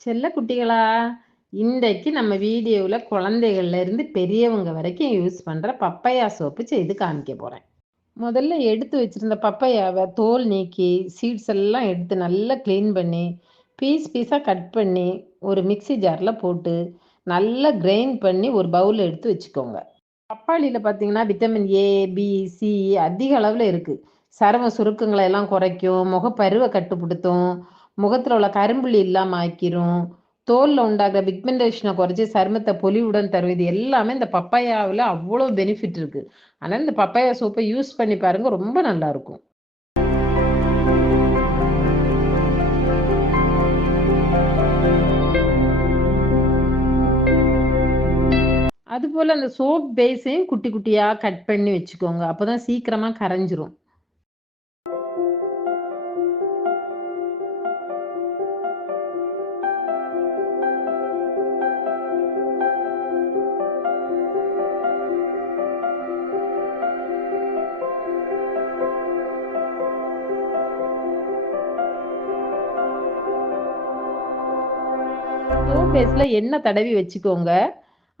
செல்ல குட்டிகளா, இன்றைக்கு நம்ம வீடியோவுல குழந்தைகள்ல இருந்து பெரியவங்க வரைக்கும் யூஸ் பண்ற பப்பையா சோப்பு செய்து காமிக்க போறேன். முதல்ல எடுத்து வச்சிருந்த பப்பையாவ தோல் நீக்கி, சீட்ஸ் எல்லாம் எடுத்து நல்லா கிளீன் பண்ணி, பீஸ் பீஸா கட் பண்ணி, ஒரு மிக்ஸி ஜார்ல போட்டு, நல்லா கிரைண்ட் பண்ணி ஒரு பவுல்ல எடுத்து வச்சுக்கோங்க. பப்பாளியில பார்த்தீங்கன்னா, விட்டமின் ஏ, பி, சி அதிக அளவுல இருக்கு. சரும சுருக்கங்கள எல்லாம் குறைக்கும், முகப்பருவ கட்டுப்படுத்தும், முகத்துல உள்ள கரும்புள்ளி இல்லாம ஆக்கிரும், தோல்ல உண்டாகுற பிக்மெண்டேஷன குறைச்சு சருமத்த பொலிவுடன் தரும். இது எல்லாமே இந்த பப்பாயாவுல அவ்வளோ பெனிஃபிட் இருக்கு. அதனால இந்த பப்பாயா சோப்ப யூஸ் பண்ணி பாருங்க. ரொம்ப நல்லா இருக்கும். அதுபோல அந்த சோப் பேஸையும் குட்டி குட்டியா கட் பண்ணி வச்சுக்கோங்க. அப்பதான் சீக்கிரமா கரைஞ்சிரும். சோப் பேஸ்ல எண்ணெய் தடவி வச்சுக்கோங்க.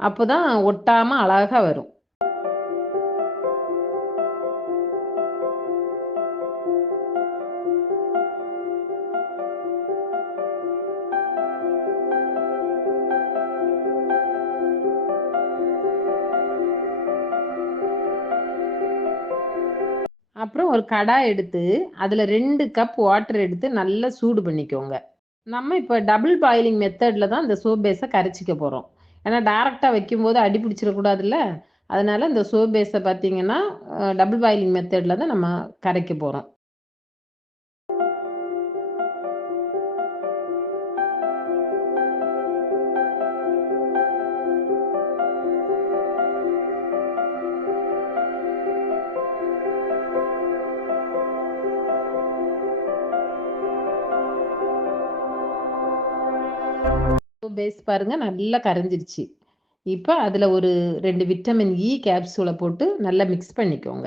அப்பதான் ஒட்டாம அழகா வரும். அப்புறம் ஒரு கடாய் எடுத்து, அதுல 2 கப் வாட்டர் எடுத்து நல்லா சூடு பண்ணிக்கோங்க. நம்ம இப்ப டபுள் பாயிலிங் மெத்தட்ல தான் இந்த சோப் பேஸ கரைச்சுக்க போறோம். ஏன்னா டைரக்ட்டா வைக்கும்போது அடி பிடிச்சிடக்கூடாதுல்ல. அதனால இந்த சோப் பேஸ பார்த்தீங்கன்னா, டபுள் பாயிலிங் மெத்தட்ல தான் நம்ம கரைக்க போறோம். சோப் பேஸ் பாருங்க நல்லா கரைஞ்சிருச்சு. இப்ப அதுல ஒரு 2 விட்டமின் இ கேப்சூல போட்டு நல்லா மிக்ஸ் பண்ணிக்கோங்க.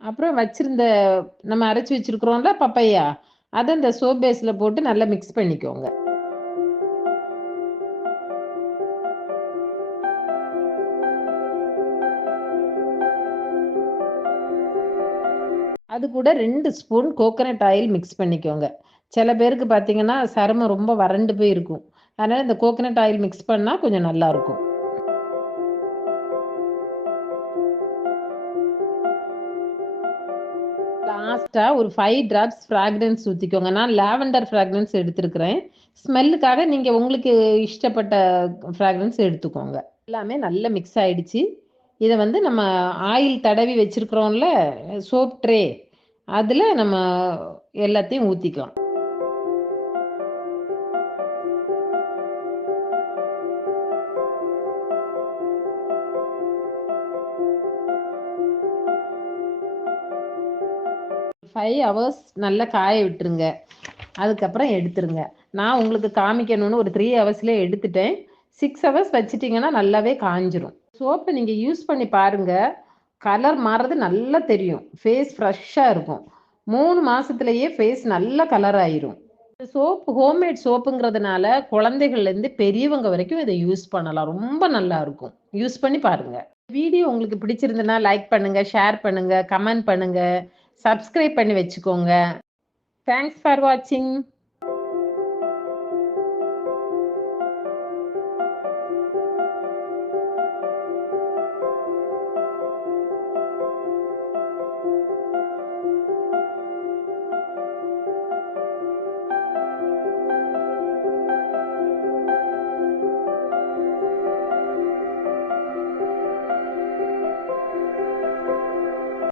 அப்புறம் வச்சிருந்த நம்ம அரைச்சு வச்சிருக்கிறோம்ல பப்பையா, அத இந்த சோப் பேஸ்ல போட்டு நல்லா மிக்ஸ் பண்ணிக்கோங்க. அது கூட 2 ஸ்பூன் கோகனட் ஆயில் மிக்ஸ் பண்ணிக்கோங்க. சில பேருக்கு பார்த்தீங்கன்னா, சருமம் ரொம்ப வறண்டு போய் இருக்கும். அதனால இந்த கோகனட் ஆயில் மிக்ஸ் பண்ணா கொஞ்சம் நல்லாருக்கும். லாஸ்ட்டா ஒரு 5 டிராப்ஸ் ஃப்ராக்ரன்ஸ் ஊத்திக்கோங்க. நான் லாவெண்டர் ஃப்ராக்ரன்ஸ் எடுத்திருக்கிறேன். ஸ்மெல்லுக்காக நீங்க உங்களுக்கு இஷ்டப்பட்ட ஃப்ராக்ரன்ஸ் எடுத்துக்கோங்க. எல்லாமே நல்லா மிக்ஸ் ஆயிடுச்சு. இத வந்து நம்ம ஆயில் தடவி வச்சிருக்கிறோம்ல, சோப் ட்ரே அதுல நம்ம எல்லாத்தையும் ஊத்திக்கலாம். ஒரு 5 ஹவர்ஸ் நல்லா காய விட்டுருங்க. அதுக்கப்புறம் எடுத்துருங்க. நான் உங்களுக்கு காமிக்கணும்னு ஒரு 3 ஹவர்ஸ்லயே எடுத்துட்டேன். 6 ஹவர்ஸ் வச்சுட்டீங்கன்னா நல்லாவே காய்ஞ்சிரும். சோப்ப நீங்க யூஸ் பண்ணி பாருங்க. கலர் மாறுறது நல்லா தெரியும். ஃபேஸ் ஃப்ரெஷ்ஷா இருக்கும். 3 மாசத்திலேயே ஃபேஸ் நல்ல கலர் ஆயிரும். இந்த சோப்பு ஹோம்மேட் சோப்புங்கிறதுனால குழந்தைகள்லேருந்து பெரியவங்க வரைக்கும் இத யூஸ் பண்ணலாம். ரொம்ப நல்லா இருக்கும். யூஸ் பண்ணி பாருங்க. வீடியோ உங்களுக்கு பிடிச்சிருந்ததுன்னா லைக் பண்ணுங்க, ஷேர் பண்ணுங்க, கமெண்ட் பண்ணுங்க, சப்ஸ்கிரைப் பண்ணி வச்சுக்கோங்க. தேங்க்ஸ் ஃபார் வாட்சிங்.